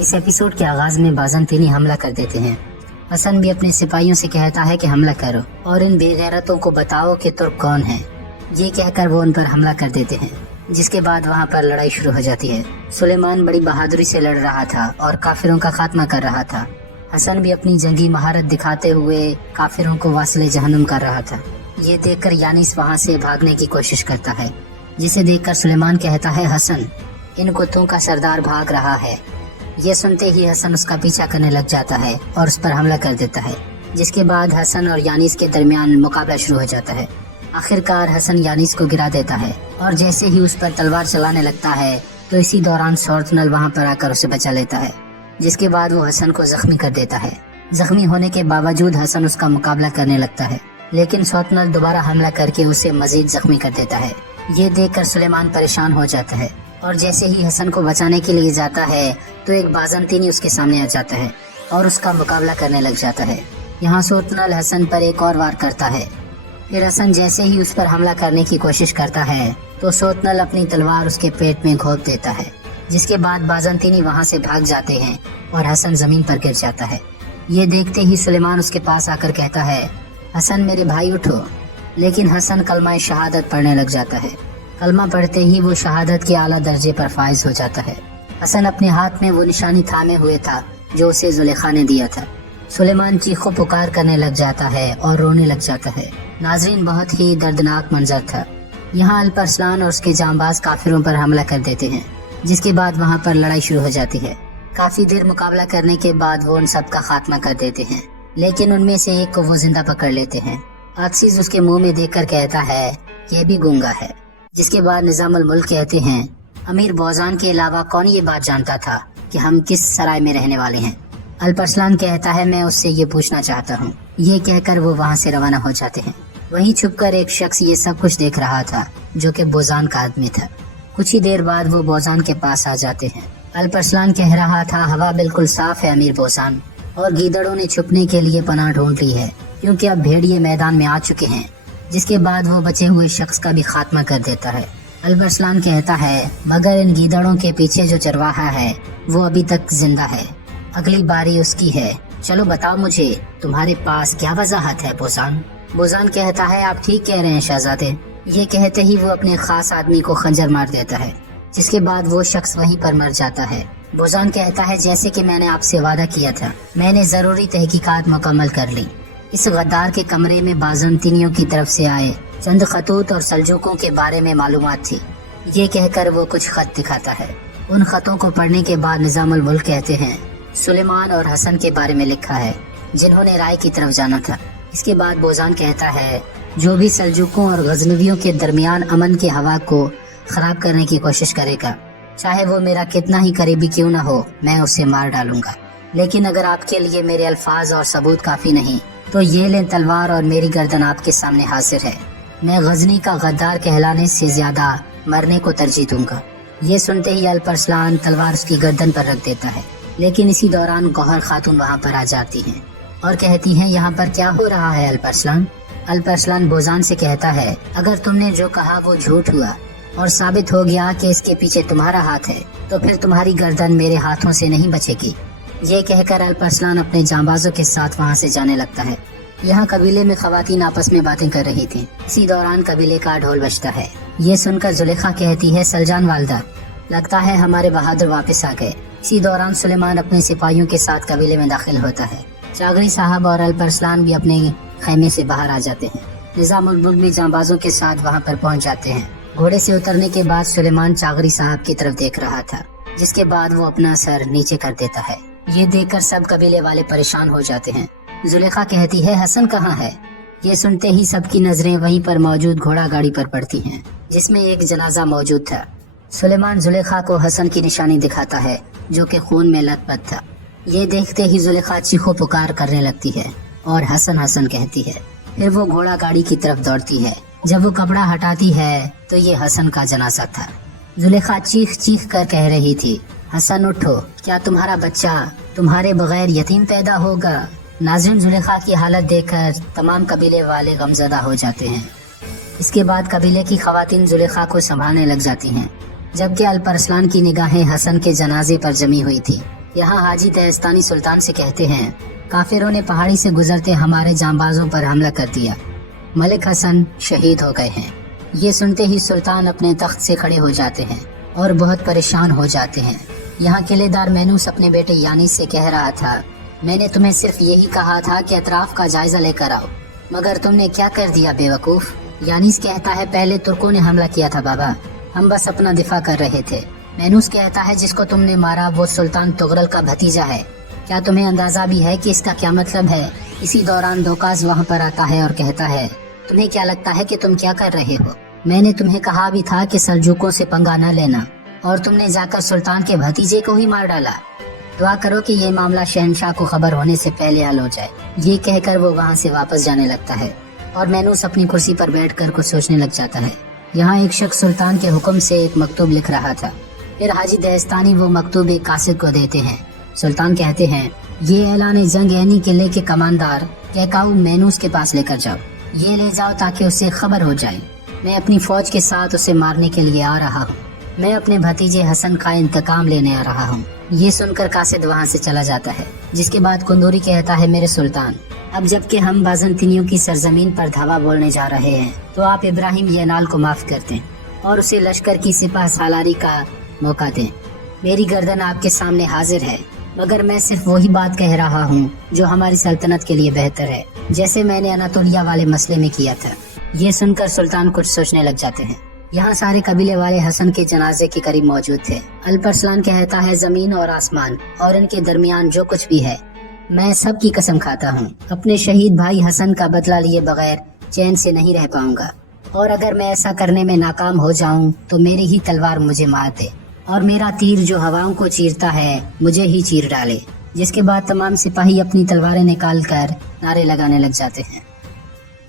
इस एपिसोड के आगाज में बाज़ंतीनी हमला कर देते हैं। हसन भी अपने सिपाहियों से कहता है कि हमला करो और इन बेगैरतों को बताओ कि तुर्क कौन है। ये कहकर वो उन पर हमला कर देते हैं, जिसके बाद वहाँ पर लड़ाई शुरू हो जाती है। सुलेमान बड़ी बहादुरी से लड़ रहा था और काफिरों का खात्मा कर रहा था। हसन भी अपनी जंगी महारत दिखाते हुए काफिरों को वासिले जहन्नुम कर रहा था। ये देखकर यानिस वहाँ से भागने की कोशिश करता है, जिसे देखकर सुलेमान कहता है, हसन, इन कुत्तों का सरदार भाग रहा है। ये सुनते ही हसन उसका पीछा करने लग जाता है और उस पर हमला कर देता है, जिसके बाद हसन और यानिस के दरमियान मुकाबला शुरू हो जाता है। आखिरकार हसन यानिस को गिरा देता है और जैसे ही उस पर तलवार चलाने लगता है तो इसी दौरान सौतनल वहाँ पर आकर उसे बचा लेता है, जिसके बाद वो हसन को जख्मी कर देता है। जख्मी होने के बावजूद हसन उसका मुकाबला करने लगता है, लेकिन सौतनल दोबारा हमला करके उसे मजीद जख्मी कर देता है। ये देखकर सुलेमान परेशान हो जाता है और जैसे ही हसन को बचाने के लिए जाता है तो एक बाज़ंतीनी उसके सामने आ जाता है और उसका मुकाबला करने लग जाता है। यहाँ सौतनल हसन पर एक और वार करता है। फिर हसन जैसे ही उस पर हमला करने की कोशिश करता है तो सौतनल अपनी तलवार उसके पेट में घोंप देता है, जिसके बाद बाज़ंतीनी वहाँ से भाग जाते हैं और हसन जमीन पर गिर जाता है। ये देखते ही सुलेमान उसके पास आकर कहता है, हसन मेरे भाई उठो। लेकिन हसन कलमा शहादत पढ़ने लग जाता है। कलमा पढ़ते ही वो शहादत के आला दर्जे पर फाइज हो जाता है। हसन अपने हाथ में वो निशानी थामे हुए था जो उसे जुलेखा ने दिया था। सुलेमान चीखो पुकार करने लग जाता है और रोने लग जाता है। नाजरीन, बहुत ही दर्दनाक मंजर था। यहाँ अल्परसलान और उसके जांबाज काफिरों पर हमला कर देते हैं, जिसके बाद वहाँ पर लड़ाई शुरू हो जाती है। काफी देर मुकाबला करने के बाद वो उन सब का खात्मा कर देते हैं, लेकिन उनमें से एक को वो जिंदा पकड़ लेते हैं। अक्सीज उसके मुंह में देखकर कहता है, ये भी गूंगा है। जिसके बाद निजामुल मुल्क कहते हैं, अमीर बोजान के अलावा कौन ये बात जानता था कि हम किस सराय में रहने वाले हैं। अल्परसलान कहता है, मैं उससे ये पूछना चाहता हूँ। ये कहकर वो वहाँ से रवाना हो जाते हैं। वहीं छुपकर एक शख्स ये सब कुछ देख रहा था, जो कि बोजान का आदमी था। कुछ ही देर बाद वो बोजान के पास आ जाते हैं। अल्परसलान कह रहा था, हवा बिल्कुल साफ है अमीर बोजान, और गीदड़ों ने छुपने के लिए पनाह ढूंढ ली है, क्योंकि अब भेड़िए मैदान में आ चुके हैं। जिसके बाद वो बचे हुए शख्स का भी खात्मा कर देता है। अल्परसलान कहता है, मगर इन गीदड़ों के पीछे जो चरवाहा है वो अभी तक जिंदा है, अगली बारी उसकी है। चलो बताओ मुझे, तुम्हारे पास क्या वजाहत है बोजान। बोजान कहता है, आप ठीक कह रहे हैं शहजादे। ये कहते ही वो अपने खास आदमी को खंजर मार देता है, जिसके बाद वो शख्स वहीं पर मर जाता है। बोजान कहता है, जैसे कि मैंने आपसे वादा किया था, मैंने जरूरी तहकीकात मुकम्मल कर ली। इस गद्दार के कमरे में बाज़ंतीनियों की तरफ से आए चंद खतूत और सल्जूकों के बारे में मालूमात थी। ये कहकर वो कुछ खत दिखाता है। उन खतों को पढ़ने के बाद निजामुल मुल्क कहते हैं, सुलेमान और हसन के बारे में लिखा है, जिन्होंने राय की तरफ जाना था। इसके बाद बोजान कहता है, जो भी सल्जूकों और गजनवियों के दरमियान अमन की हवा को खराब करने की कोशिश करेगा, चाहे वो मेरा कितना ही करीबी क्यों न हो, मैं उसे मार डालूंगा। लेकिन अगर आपके लिए मेरे अल्फाज और सबूत काफी नहीं तो ये लें तलवार और मेरी गर्दन आपके सामने हाजिर है। मैं गजनी का गद्दार कहलाने से ज्यादा मरने को तरजीह दूंगा। ये सुनते ही अल्परसलान तलवार उसकी गर्दन पर रख देता है, लेकिन इसी दौरान गौहर खातून वहाँ पर आ जाती हैं और कहती हैं, यहाँ पर क्या हो रहा है अल्परसलान। अल्परसलान बोजान से कहता है, अगर तुमने जो कहा वो झूठ हुआ और साबित हो गया कि इसके पीछे तुम्हारा हाथ है, तो फिर तुम्हारी गर्दन मेरे हाथों से नहीं बचेगी। ये कहकर अल्परसलान अपने जांबाजों के साथ वहाँ से जाने लगता है। यहाँ कबीले में खवातीन आपस में बातें कर रही थी। इसी दौरान कबीले का ढोल बजता है। ये सुनकर जुलेखा कहती है, सलजान वालदा, लगता है हमारे बहादुर वापस आ गए। इसी दौरान सुलेमान अपने सिपाहियों के साथ कबीले में दाखिल होता है। चागरी साहब और अल्परसलान भी अपने खैमे से बाहर आ जाते हैं। निजामुल मुल्क भी जांबाजों के साथ वहाँ पर पहुँच जाते हैं। घोड़े से उतरने के बाद सुलेमान चागरी साहब की तरफ देख रहा था, जिसके बाद वो अपना सर नीचे कर देता है। ये देखकर सब कबीले वाले परेशान हो जाते हैं। जुलेखा कहती है, हसन कहाँ है। ये सुनते ही सबकी नजरें वहीं पर मौजूद घोड़ा गाड़ी पर पड़ती हैं, जिसमें एक जनाजा मौजूद था। सुलेमान जुलेखा को हसन की निशानी दिखाता है, जो कि खून में लथपथ था। ये देखते ही जुलेखा चीखो पुकार करने लगती है और हसन हसन कहती है। फिर वो घोड़ा गाड़ी की तरफ दौड़ती है। जब वो कपड़ा हटाती है तो ये हसन का जनाजा था। जुलेखा चीख चीख कर कह रही थी, हसन उठो, क्या तुम्हारा बच्चा तुम्हारे बगैर यतीम पैदा होगा। नाज़रीन, जुलेखा की हालत देखकर तमाम कबीले वाले गमजदा हो जाते हैं। इसके बाद कबीले की खवातीन जुलेखा को संभालने लग जाती हैं, जबकि अल्परसलान की निगाहें हसन के जनाजे पर जमी हुई थी। यहाँ हाजी दहस्तानी सुल्तान से कहते हैं, काफिरों ने पहाड़ी से गुजरते हमारे जांबाजों पर हमला कर दिया। मलिक हसन शहीद हो गए हैं। ये सुनते ही सुल्तान अपने तख्त से खड़े हो जाते हैं और बहुत परेशान हो जाते हैं। यहाँ किलेदार मैनूस अपने बेटे यानीस से कह रहा था, मैंने तुम्हें सिर्फ यही कहा था कि अतराफ का जायजा लेकर आओ, मगर तुमने क्या कर दिया बेवकूफ। यानीस कहता है, पहले तुर्कों ने हमला किया था बाबा, हम बस अपना दिफा कर रहे थे। मैनूस कहता है, जिसको तुमने मारा वो सुल्तान तुगरल का भतीजा है। क्या तुम्हें अंदाजा भी है कि इसका क्या मतलब है। इसी दौरान दोकास वहाँ पर आता है और कहता है, तुम्हें क्या लगता है कि तुम क्या कर रहे हो। मैंने तुम्हें कहा भी था कि सल्जूकों से पंगा न लेना, और तुमने जाकर सुल्तान के भतीजे को ही मार डाला। दुआ करो कि ये मामला शहनशाह को खबर होने से पहले हल हो जाए। ये कहकर वो वहाँ से वापस जाने लगता है और मैनूस अपनी कुर्सी पर बैठकर कुछ सोचने लग जाता है। यहाँ एक शख्स सुल्तान के हुक्म से एक मकतूब लिख रहा था। फिर हाजी दहस्तानी वो मकतूब एक कासिद को देते हैं। सुल्तान कहते हैं, ये ऐलान जंग ऐनी किले के कमांडर कैकाऊ मैनूस के पास लेकर जाओ। ये ले जाओ ताकि उसे खबर हो जाए। मैं अपनी फौज के साथ उसे मारने के लिए आ रहा हूँ। मैं अपने भतीजे हसन का इंतकाम लेने आ रहा हूँ। ये सुनकर कासिद वहाँ से चला जाता है। जिसके बाद कुंदूरी कहता है, मेरे सुल्तान, अब जबकि हम बाज़ंतीनियों की सरजमीन पर धावा बोलने जा रहे हैं, तो आप इब्राहिम येनाल को माफ कर दें और उसे लश्कर की सिपाह सालारी का मौका दें। मेरी गर्दन आपके सामने हाजिर है, मगर मैं सिर्फ वही बात कह रहा हूँ जो हमारी सल्तनत के लिए बेहतर है, जैसे मैंने अनातोलिया वाले मसले में किया था। ये सुनकर सुल्तान कुछ सोचने लग जाते हैं। यहाँ सारे कबीले वाले हसन के जनाजे के करीब मौजूद थे। अल्परसलान कहता है, जमीन और आसमान और इनके दरमियान जो कुछ भी है, मैं सब की कसम खाता हूँ, अपने शहीद भाई हसन का बदला लिए बगैर चैन से नहीं रह पाऊंगा, और अगर मैं ऐसा करने में नाकाम हो जाऊं तो मेरी ही तलवार मुझे मार दे और मेरा तीर जो हवाओं को चीरता है मुझे ही चीर डाले। जिसके बाद तमाम सिपाही अपनी तलवारें निकाल कर नारे लगाने लग जाते हैं।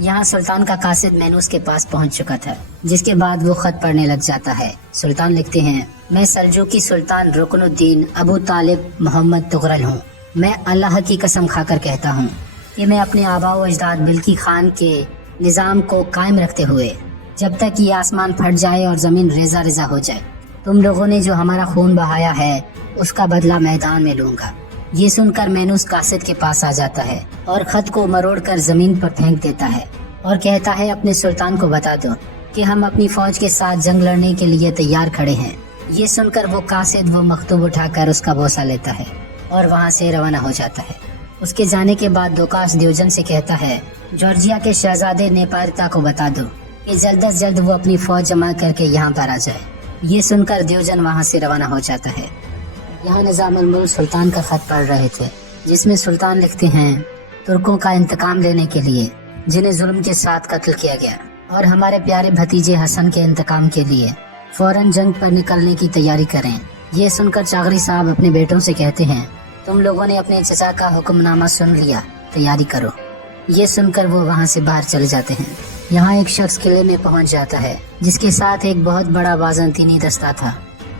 यहाँ सुल्तान का कासिद मैनूस के पास पहुँच चुका था। जिसके बाद वो खत पढ़ने लग जाता है। सुल्तान लिखते हैं, मैं सल्जूकी सुल्तान रुकनुद्दीन अबू तालिब मोहम्मद तुगरल हूँ। मैं अल्लाह की कसम खाकर कहता हूँ कि मैं अपने आबाओ अजदाद बिल्की खान के निज़ाम को कायम रखते हुए, जब तक ये आसमान फट जाए और जमीन रेजा रेजा हो जाए, तुम लोगों ने जो हमारा खून बहाया है उसका बदला मैदान में लूंगा। ये सुनकर मैनूस कासिद के पास आ जाता है और खत को मरोड़कर जमीन पर फेंक देता है और कहता है, अपने सुल्तान को बता दो कि हम अपनी फौज के साथ जंग लड़ने के लिए तैयार खड़े हैं। ये सुनकर वो कासिद वो मकतूब उठाकर उसका बोसा लेता है और वहाँ से रवाना हो जाता है। उसके जाने के बाद दोकास दियोजन से कहता है, जॉर्जिया के शहजादे नेपारिता को बता दो कि जल्द अज जल्द वो अपनी फौज जमा करके यहाँ पर आ जाए। ये सुनकर दियोजन वहाँ से रवाना हो जाता है। यहाँ निज़ामुल मुल्क सुल्तान का खत पढ़ रहे थे, जिसमें सुल्तान लिखते हैं, तुर्कों का इंतकाम लेने के लिए जिन्हें जुल्म के साथ कत्ल किया गया, और हमारे प्यारे भतीजे हसन के इंतकाम के लिए फौरन जंग पर निकलने की तैयारी करें। ये सुनकर चागरी साहब अपने बेटों से कहते हैं, तुम लोगों ने अपने चचा का हुक्मनामा सुन लिया, तैयारी करो। ये सुनकर वो वहाँ से बाहर चले जाते हैं। यहाँ एक शख्स किले में पहुँच जाता है, जिसके साथ एक बहुत बड़ा बाज़ंतीनी दस्ता था।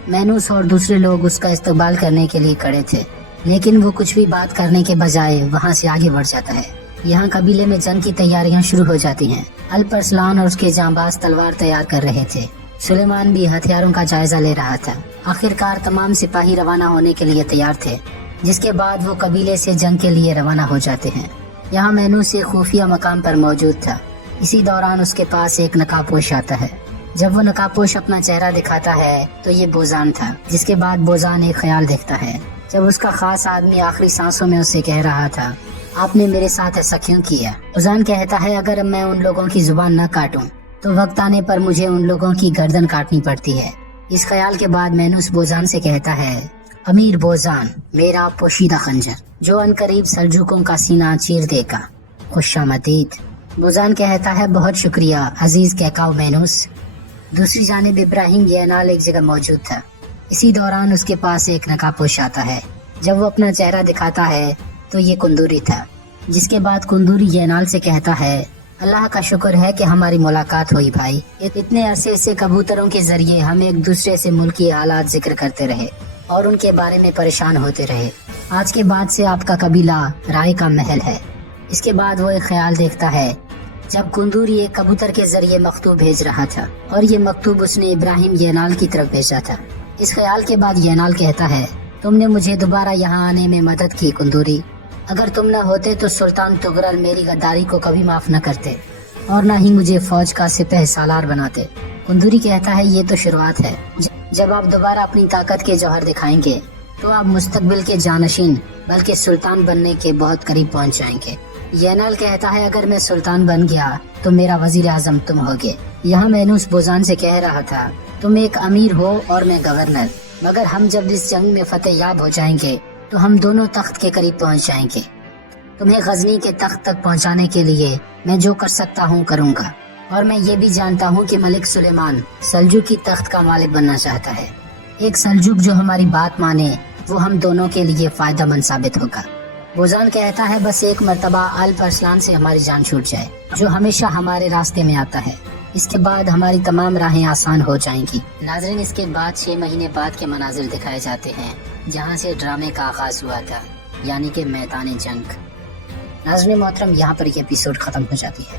मैनूस और दूसरे लोग उसका इस्तकबाल करने के लिए खड़े थे, लेकिन वो कुछ भी बात करने के बजाय वहाँ से आगे बढ़ जाता है। यहाँ कबीले में जंग की तैयारियां शुरू हो जाती हैं। अल्परसलान और उसके जांबाज तलवार तैयार कर रहे थे। सुलेमान भी हथियारों का जायजा ले रहा था। आखिरकार तमाम सिपाही रवाना होने के लिए तैयार थे, जिसके बाद वो कबीले से जंग के लिए रवाना हो जाते हैं। यहाँ मैनूस एक खुफिया मकाम पर मौजूद था। इसी दौरान उसके पास एक नकाबपोश आता है। जब वो नकाबपोश अपना चेहरा दिखाता है तो ये बोजान था। जिसके बाद बोजान एक ख्याल देखता है। जब उसका खास आदमी आखिरी सांसों में उससे कह रहा था, आपने मेरे साथ ऐसा क्यों किया? बोजान कहता है, अगर मैं उन लोगों की जुबान न काटूं तो वक्त आने पर मुझे उन लोगों की गर्दन काटनी पड़ती है। इस ख्याल के बाद मैनूस बोजान से कहता है, अमीर बोजान, मेरा पोशीदा खंजर जो अनकरीब सल्जूकों का सीना चीर देगा, खुशामदीद। बोजान कहता है, बहुत शुक्रिया अजीज कैकाऊ मैनूस। दूसरी जानिब इब्राहिम येनाल एक जगह मौजूद था। इसी दौरान उसके पास एक नकाबपोश आता है। जब वो अपना चेहरा दिखाता है तो ये कुंदूरी था। जिसके बाद कुंदूरी येनाल से कहता है, अल्लाह का शुक्र है कि हमारी मुलाकात हुई भाई। इतने अरसे से कबूतरों के जरिए हम एक दूसरे से मुल्की हालात जिक्र करते रहे और उनके बारे में परेशान होते रहे। आज के बाद से आपका कबीला राय का महल है। इसके बाद वो एक ख्याल देखता है, जब कुंदूरी एक कबूतर के जरिए मकतूब भेज रहा था और ये मकतूब उसने इब्राहिम येनाल की तरफ भेजा था। इस ख्याल के बाद येनाल कहता है, تم نے مجھے دوبارہ یہاں آنے میں مدد کی کندوری، اگر تم نہ ہوتے تو سلطان تغرل میری غداری کو کبھی معاف نہ کرتے اور نہ ہی مجھے فوج کا سپہ سالار بناتے۔ کندوری کہتا ہے یہ تو شروعات ہے، جب آپ دوبارہ اپنی طاقت کے جوہر دکھائیں گے تو آپ مستقبل کے جانشین بلکہ سلطان بننے کے بہت قریب پہنچ جائیں گے۔ ینال کہتا ہے اگر میں سلطان بن گیا تو میرا وزیر اعظم تم ہوگے۔ یہاں مینوس بوزان سے کہہ رہا تھا تم ایک امیر ہو اور میں گورنر، مگر ہم جب اس جنگ میں فتح یاب ہو جائیں گے تو ہم دونوں تخت کے قریب پہنچ جائیں گے۔ تمہیں غزنی کے تخت تک پہنچانے کے لیے میں جو کر سکتا ہوں کروں گا، اور میں یہ بھی جانتا ہوں کہ ملک سلیمان سلجوق کی تخت کا مالک بننا چاہتا ہے۔ ایک سلجوق جو ہماری بات مانے وہ ہم دونوں کے لیے فائدہ مند ثابت ہوگا۔ بوزان کہتا ہے بس ایک مرتبہ الپ ارسلان سے ہماری جان چھوٹ جائے جو ہمیشہ ہمارے راستے میں آتا ہے، اس کے بعد ہماری تمام راہیں آسان ہو جائیں گی۔ ناظرین، اس کے بعد 6 مہینے بعد کے مناظر دکھائے جاتے ہیں جہاں سے ڈرامے کا آغاز ہوا تھا، یعنی کہ میدان جنگ۔ ناظرین محترم، یہاں پر یہ ایپیسوڈ ختم ہو جاتی ہے۔